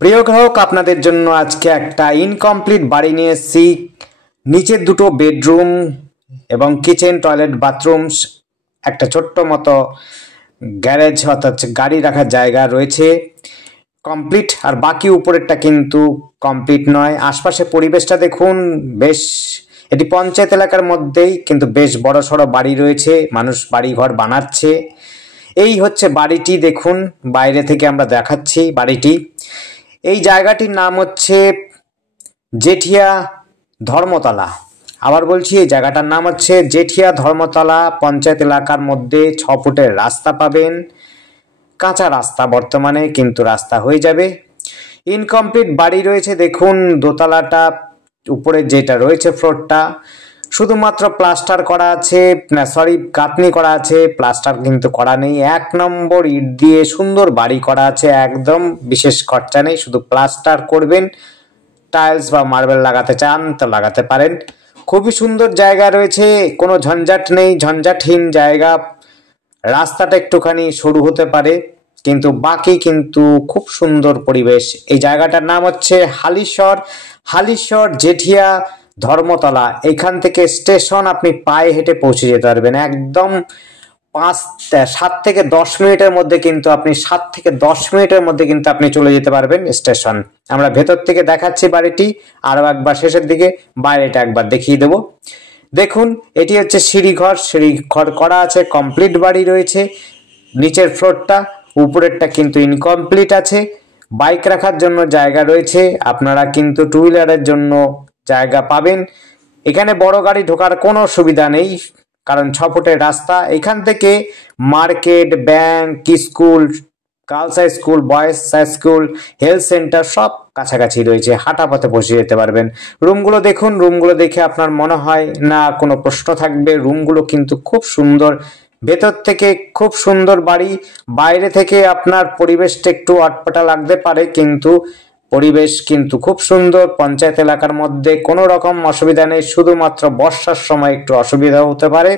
প্রিয় গ্রাহক, আপনাদের জন্য আজকে একটা ইনকমপ্লিট বাড়ি নিয়ে এসেছি। নিচের দুটো বেডরুম এবং কিচেন, টয়লেট, বাথরুম, একটা ছোট্ট মতো গ্যারেজ অর্থাৎ গাড়ি রাখার জায়গা রয়েছে কমপ্লিট। আর বাকি উপরেরটা কিন্তু কমপ্লিট নয়। আশপাশে পরিবেশটা দেখুন, বেশ এটি পঞ্চায়েত এলাকার মধ্যেই, কিন্তু বেশ বড় সড়ো বাড়ি রয়েছে, মানুষ বাড়ি ঘর বানাচ্ছে। এই হচ্ছে বাড়িটি, দেখুন বাইরে থেকে আমরা দেখাচ্ছি বাড়িটি। এই জায়গাটির নাম হচ্ছে জেঠিয়া ধর্মতলা। আবার বলছি, এই জায়গাটার নাম হচ্ছে জেঠিয়া ধর্মতলা। পঞ্চায়েত এলাকার মধ্যে 6 ফুটের রাস্তা পাবেন, কাঁচা রাস্তা বর্তমানে, কিন্তু রাস্তা হয়ে যাবে। ইনকমপ্লিট বাড়ি রয়েছে, দেখুন দোতলাটা, উপরে যেটা রয়েছে ফ্লোরটা শুধুমাত্র প্লাস্টার করা আছে, গাঁথনি করা আছে, প্লাস্টার কিন্তু করা নেই। 1 নম্বর ইট দিয়ে সুন্দর বাড়ি করা আছে, একদম বিশেষ খরচা নেই, শুধু প্লাস্টার করবেন। টাইলস বা মার্বেল লাগাতে চান তো লাগাতে পারেন। খুবই সুন্দর জায়গা রয়েছে, কোনো ঝঞ্ঝাট নেই, ঝঞ্ঝাটহীন জায়গা। রাস্তাটা একটুখানি সরু হতে পারে, কিন্তু বাকি কিন্তু খুব সুন্দর পরিবেশ। এই জায়গাটার নাম হচ্ছে হালিশহর জেঠিয়া ধর্মতলা। এখান থেকে স্টেশন আপনি পায়ে হেঁটে পৌঁছে যেতে পারবেন একদম 7 থেকে 10 মিনিটের মধ্যে, কিন্তু আপনি 7 থেকে 10 মিনিটের মধ্যে কিন্তু আপনি চলে যেতে পারবেন স্টেশন। আমরা ভেতর থেকে দেখাচ্ছি বাড়িটি, আরো একবার শেষের দিকে বাইরেটা একবার দেখিয়ে দেবো। দেখুন, এটি হচ্ছে সিঁড়িঘর করা আছে, কমপ্লিট বাড়ি রয়েছে। নিচের ফ্লোরটা, উপরেরটা কিন্তু ইনকমপ্লিট আছে। বাইক রাখার জন্য জায়গা রয়েছে, আপনারা কিন্তু 2 হুইলারের জন্য জায়গা পাবেন। এখানে বড় গাড়ি ঢোকার কোনো সুবিধা নেই, কারণ 6 ফুটের রাস্তা। এখান থেকে market, bank, school, girls high school, boys high school, health centre সব কাছাকাছি রয়েছে, হাঁটা পথে বসে যেতে পারবেন। রুমগুলো দেখুন, রুমগুলো দেখে আপনার মনে হয় না কোনো প্রশ্ন থাকবে। রুমগুলো কিন্তু খুব সুন্দর, ভেতর থেকে খুব সুন্দর বাড়ি। বাইরে থেকে আপনার পরিবেশটা একটু আটপাটা লাগতে পারে, কিন্তু পরিবেশ কিন্তু খুব সুন্দর। পঞ্চায়েত এলাকার মধ্যে কোনো রকম অসুবিধা নেই, শুধুমাত্র বর্ষার সময় একটু অসুবিধা হতে পারে,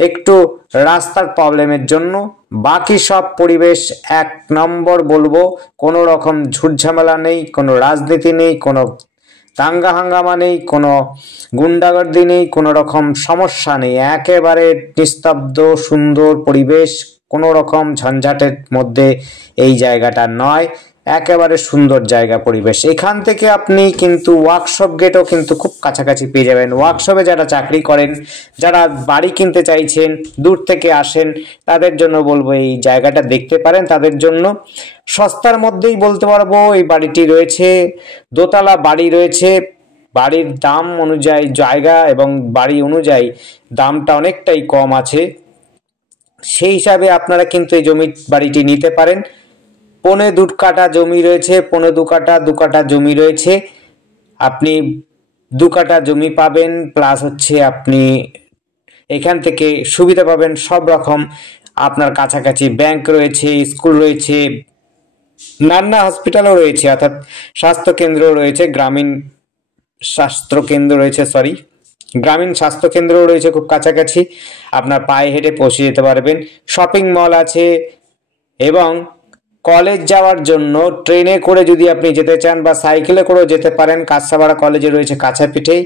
একটু রাস্তার প্রবলেমের জন্য। বাকি সব পরিবেশ 1 নম্বর বলবো। কোনো রকম ঝুটঝামেলা নেই, কোনো রাজনীতি নেই, কোনো দাঙ্গা হাঙ্গামা নেই, কোনো গুন্ডাগর্দি নেই, কোনো রকম সমস্যা নেই। একেবারে নিস্তব্ধ সুন্দর পরিবেশ, কোনো রকম ঝঞ্ঝাটের মধ্যে এই জায়গাটা নয়। একেবারে সুন্দর জায়গা, পরিবেশ। এখান থেকে আপনি কিন্তু ওয়ার্কশপ গেটও কিন্তু খুব কাছাকাছি পেয়ে যাবেন। ওয়ার্কশপে যারা চাকরি করেন, যারা বাড়ি কিনতে চাইছেন, দূর থেকে আসেন, তাদের জন্য বলবো এই জায়গাটা দেখতে পারেন। তাদের জন্য সস্তার মধ্যেই বলতে পারবো এই বাড়িটি রয়েছে। দোতলা বাড়ি রয়েছে, বাড়ির দাম অনুযায়ী, জায়গা এবং বাড়ি অনুযায়ী দামটা অনেকটাই কম আছে। সেই হিসাবে আপনারা কিন্তু এই বাড়িটি নিতে পারেন। 2.25 কাঠা জমি রয়েছে, 2.25 কাঠা জমি রয়েছে। আপনি 2 কাঠা জমি পাবেন, প্লাস হচ্ছে আপনি এখান থেকে সুবিধা পাবেন সব রকম। আপনার কাছাকাছি ব্যাংক রয়েছে, স্কুল রয়েছে, নান্না হসপিটালও রয়েছে, অর্থাৎ স্বাস্থ্যকেন্দ্র রয়েছে, গ্রামীণ স্বাস্থ্যকেন্দ্র রয়েছে খুব কাছাকাছি। আপনার পায়ে হেঁটে পৌঁছে যেতে পারবেন। শপিং মল আছে, এবং কলেজ যাওয়ার জন্য ট্রেনে করে যদি আপনি যেতে চান বা সাইকেলে করেও যেতে পারেন। কাঁচাপাড়া কলেজে রয়েছে কাছাপিঠেই,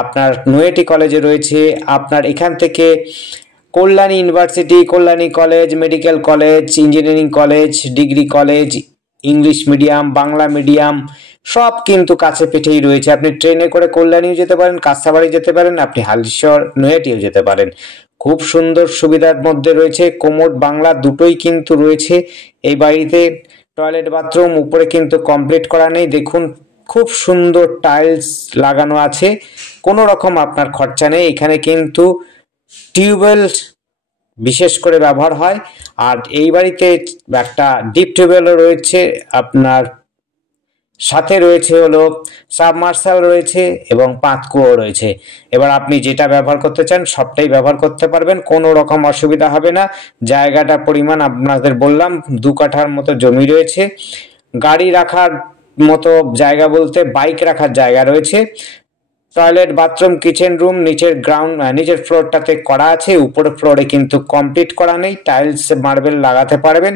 আপনার নৈহাটি কলেজে রয়েছে। আপনার এখান থেকে Kalyani university, Kalyani college, medical college, engineering college, degree college, English medium, Bangla medium সব কিন্তু কাছে পিঠেই রয়েছে। আপনি ট্রেনে করে কল্যাণীও যেতে পারেন, কাঁচাবাড়ি যেতে পারেন, আপনি হালিশহর, নৈহাটিও যেতে পারেন। খুব সুন্দর সুবিধার মধ্যে রয়েছে, কোমোড বাংলা দুটোই কিন্তু রয়েছে এই বাড়িতে। টয়লেট বাথরুম উপরে কিন্তু কমপ্লিট করা নেই, দেখুন খুব সুন্দর টাইলস লাগানো আছে, কোনো রকম আপনার খরচা নেই। এখানে কিন্তু টিউবওয়েল বিশেষ করে ব্যবহার হয়। আর এই বাড়িতে একটা ডিপ টিউবওয়েলও রয়েছে, আপনার সাথে রয়েছে হলো সাবমার্সাল রয়েছে, এবং পাতকুয়ো রয়েছে। এবার আপনি যেটা ব্যবহার করতে চান সবটাই ব্যবহার করতে পারবেন, কোনো রকম অসুবিধা হবে না। জায়গাটার পরিমাণ আপনাদের বললাম, 2 কাঠার মতো জমি রয়েছে। গাড়ি রাখার মতো জায়গা বলতে বাইক রাখার জায়গা রয়েছে। টয়লেট, বাথরুম, কিচেন রুম নিচের ফ্লোরটাতে করা আছে, উপরের ফ্লোরে কিন্তু কমপ্লিট করা নেই। টাইলস, মার্বেল লাগাতে পারবেন।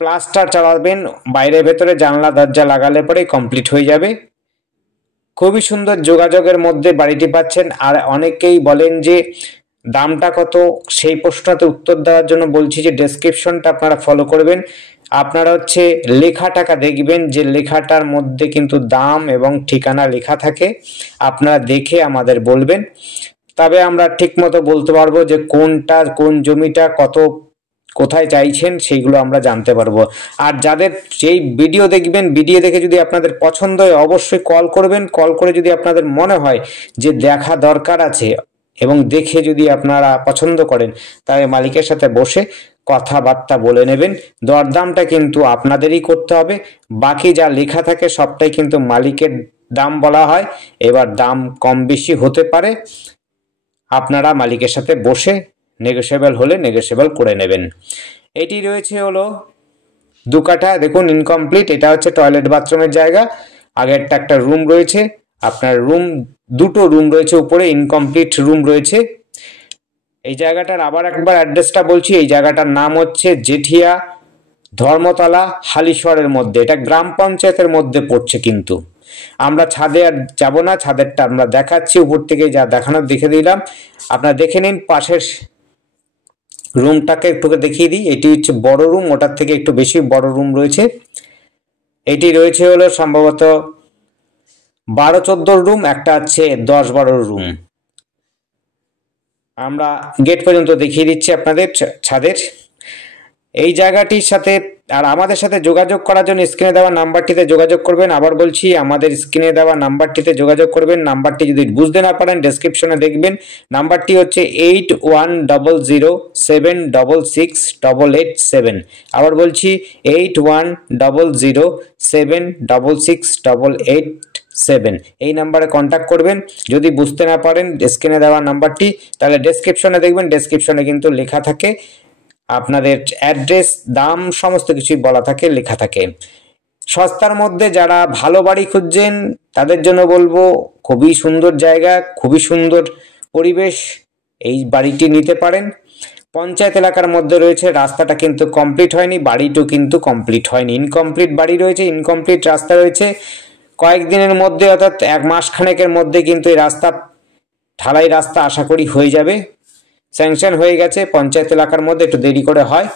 প্লাস্টার চালাবেন, বাইরে ভেতরে জানলা দরজা লাগালে পরে কমপ্লিট হয়ে যাবে। খুবই সুন্দর যোগাযোগের মধ্যে বাড়িটি পাচ্ছেন। আর অনেকেই বলেন যে দামটা কত, সেই প্রশ্নতে উত্তর দেওয়ার জন্য বলছি যে ডেসক্রিপশনটা আপনারা ফলো করবেন। আপনারা হচ্ছে লেখাটাকে দেখবেন, যে লেখাটার মধ্যে কিন্তু দাম এবং ঠিকানা লেখা থাকে, আপনারা দেখে আমাদের বলবেন, তবে আমরা ঠিকমতো বলতে পারবো যে কোনটা, কোন জমিটা কত, কোথায় চাইছেন, সেইগুলো আমরা জানতে পারবো। আর যাদের যেই ভিডিও দেখবেন, ভিডিও দেখে যদি আপনাদের পছন্দ হয় অবশ্যই কল করবেন। কল করে যদি আপনাদের মনে হয় যে দেখা দরকার আছে এবং দেখে যদি আপনারা পছন্দ করেন, তাহলে মালিকের সাথে বসে কথাবার্তা বলে নেবেন। দরদামটা কিন্তু আপনাদেরই করতে হবে, বাকি যা লেখা থাকে সবটাই কিন্তু মালিকের দাম বলা হয়। এবার দাম কম বেশি হতে পারে, আপনারা মালিকের সাথে বসে নেগোশিয়েবল হলে নেগোশিয়েবল করে নেবেন। এটি রয়েছে হলো 2 কাঠা, দেখুন ইনকমপ্লিট। এটা হচ্ছে টয়লেট বাথরুমের জায়গা, আগেরটা একটা রুম রয়েছে, আপনার রুম, দুটো রুম রয়েছে উপরে, ইনকমপ্লিট রুম রয়েছে। এই জায়গাটার আবার একবার অ্যাড্রেসটা বলছি, এই জায়গাটার নাম হচ্ছে জেঠিয়া, ধর্মতলা, হালিশহরের মধ্যে। এটা গ্রাম পঞ্চায়েতের মধ্যে পড়ছে। কিন্তু আমরা ছাদে আর যাবো না, ছাদেরটা আমরা দেখাচ্ছি, উপর থেকে যা দেখানোর দেখে দিলাম, আপনারা দেখে নিন। পাশের রুমটাকে একটু দেখিয়ে দিই, এটি হচ্ছে বড় রুম, ওটার থেকে একটু বেশি বড় রুম রয়েছে। এটি রয়েছে হলো সম্ভবত 12-14 রুম, একটা আছে 10-12 রুম। আমরা গেট পর্যন্ত দেখিয়ে দিচ্ছি আপনাদের ছাদের। এই জায়গাটির সাথে আর আমাদের সাথে যোগাযোগ করার জন্য স্ক্রিনে দেওয়া নাম্বারটিতে যোগাযোগ করবেন। আবার বলছি, আমাদের স্ক্রিনে দেওয়া নাম্বারটিতে যোগাযোগ করবেন। নাম্বারটি যদি বুঝতে না পারেন ডেসক্রিপশনে দেখবেন। নাম্বারটি হচ্ছে 8100766887। আবার বলছি 8100766887। এই নাম্বারে কন্ট্যাক্ট করবেন। যদি বুঝতে না পারেন স্ক্রিনে দেওয়া নাম্বারটি, তাহলে ডেসক্রিপশনে দেখবেন, ডেসক্রিপশনে কিন্তু লেখা থাকে আপনাদের অ্যাড্রেস, দাম, সমস্ত কিছুই বলা থাকে, লেখা থাকে। সস্তার মধ্যে যারা ভালো বাড়ি খুঁজছেন তাদের জন্য বলবো, খুবই সুন্দর জায়গা, খুবই সুন্দর পরিবেশ, এই বাড়িটি নিতে পারেন। পঞ্চায়েত এলাকার মধ্যে রয়েছে, রাস্তাটা কিন্তু কমপ্লিট হয়নি, বাড়িটিও কিন্তু কমপ্লিট হয়নি, ইনকমপ্লিট বাড়ি রয়েছে, ইনকমপ্লিট রাস্তা রয়েছে। কয়েকদিনের মধ্যে অর্থাৎ 1 মাস খানেকের মধ্যে কিন্তু এই রাস্তা, ঢালাই রাস্তা আশা করি হয়ে যাবে, স্যাংশন হয়ে গেছে। পঞ্চায়েত এলাকার মধ্যে একটু দেরি করে হয়।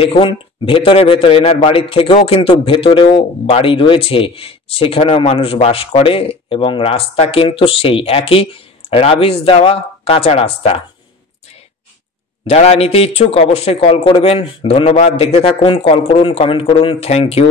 দেখুন ভেতরে ভেতরে এনার বাড়ির থেকেও কিন্তু ভেতরেও বাড়ি রয়েছে, সেখানেও মানুষ বাস করে, এবং রাস্তা কিন্তু সেই একই রাবিশ দেওয়া কাঁচা রাস্তা। যারা নিতে ইচ্ছুক অবশ্যই কল করবেন। ধন্যবাদ, দেখতে থাকুন, কল করুন, কমেন্ট করুন। Thank you.